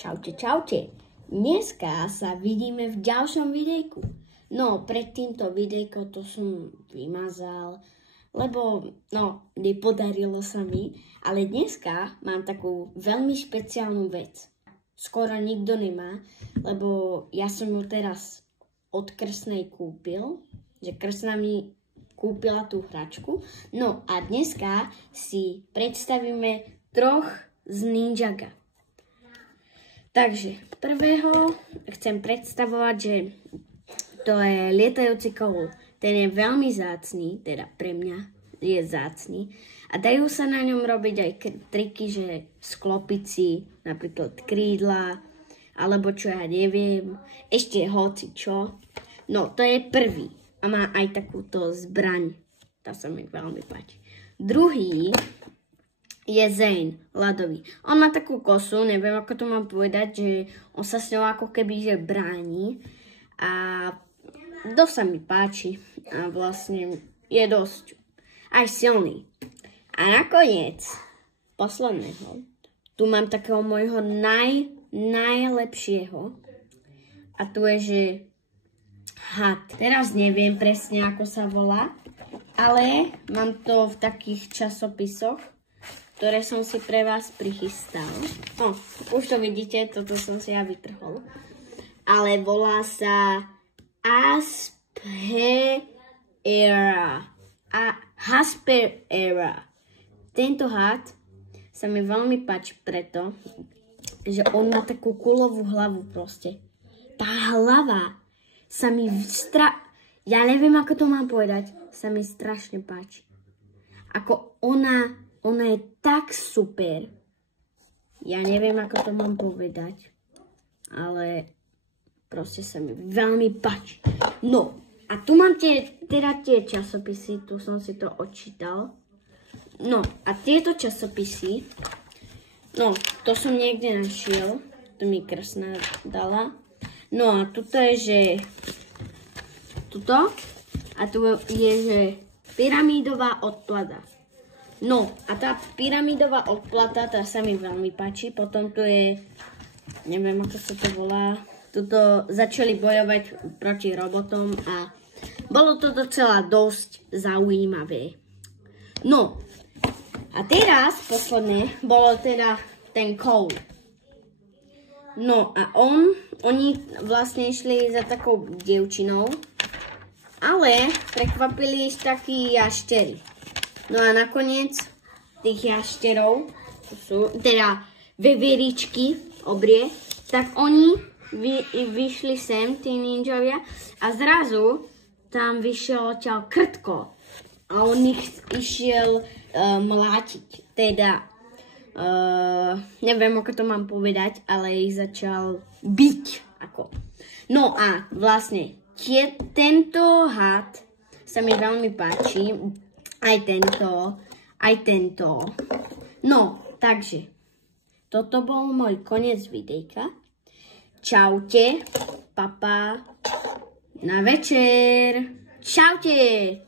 Čaute, čaute. Dneska sa vidíme v ďalšom videjku. No, pred týmto videjko to som vymazal, lebo, nepodarilo sa mi. Ale dneska mám takú veľmi špeciálnu vec. Skoro nikto nemá, lebo ja som ju teraz od krstnej kúpil, že krstná mi kúpila tú hračku. No a dneska si predstavíme troch z Ninjaga. Takže prvého chcem predstavovať, že to je lietajúci koul. Ten je veľmi vzácny, teda pre mňa je vzácny. A dajú sa na ňom robiť aj triky, že sklopiť si napríklad krídla, alebo čo ja neviem, ešte hoci čo. No, to je prvý. A má aj takúto zbraň. Tá sa mi veľmi páči. Druhý je Zane, ľadový. On má takú kosu, neviem ako to mám povedať, že on sa s ňou ako keby že bráni. A dosť sa mi páči. A vlastne je dosť aj silný. A nakoniec, posledného, tu mám takého môjho najlepšieho. A tu je, že had. Teraz neviem presne, ako sa volá, ale mám to v takých časopisoch, ktoré som si pre vás prichystal. Už to vidíte, toto som si ja vytrhol. Ale volá sa Haspera. Tento had sa mi veľmi páči preto, že on má takú kulovú hlavu proste. Tá hlava sa mi ja neviem, ako to mám povedať, sa mi strašne páči. Ako ona je tak super. Ja neviem, ako to mám povedať, ale proste sa mi veľmi páči. No, a tu mám tie časopisy, tu som si to odčítal. No, a tieto časopisy, to som niekde našiel, to mi krstná dala. No a tuto je, že tuto, a tu je, že pyramídová odplata. No, a tá pyramidová odplata, tá sa mi veľmi páči. Potom tu je, neviem, ako sa to volá. Tuto začali bojovať proti robotom a bolo to docela dosť zaujímavé. No, a teraz posledné bolo teda ten koul. No a oni vlastne išli za takou dievčinou, ale prekvapili ich takí jaštery. No a nakoniec tých jašterov, to sú teda vevieričky obrie, tak oni vyšli sem, tí ninjovia, a zrazu tam vyšiel odtiaľ krtko a on ich išiel mlátiť. Teda, neviem, ako to mám povedať, ale ich začal byť. No a vlastne tento had sa mi veľmi páči. Aj tento. No, takže, toto bol môj koniec videjka. Čaute, papa, na večer. Čaute.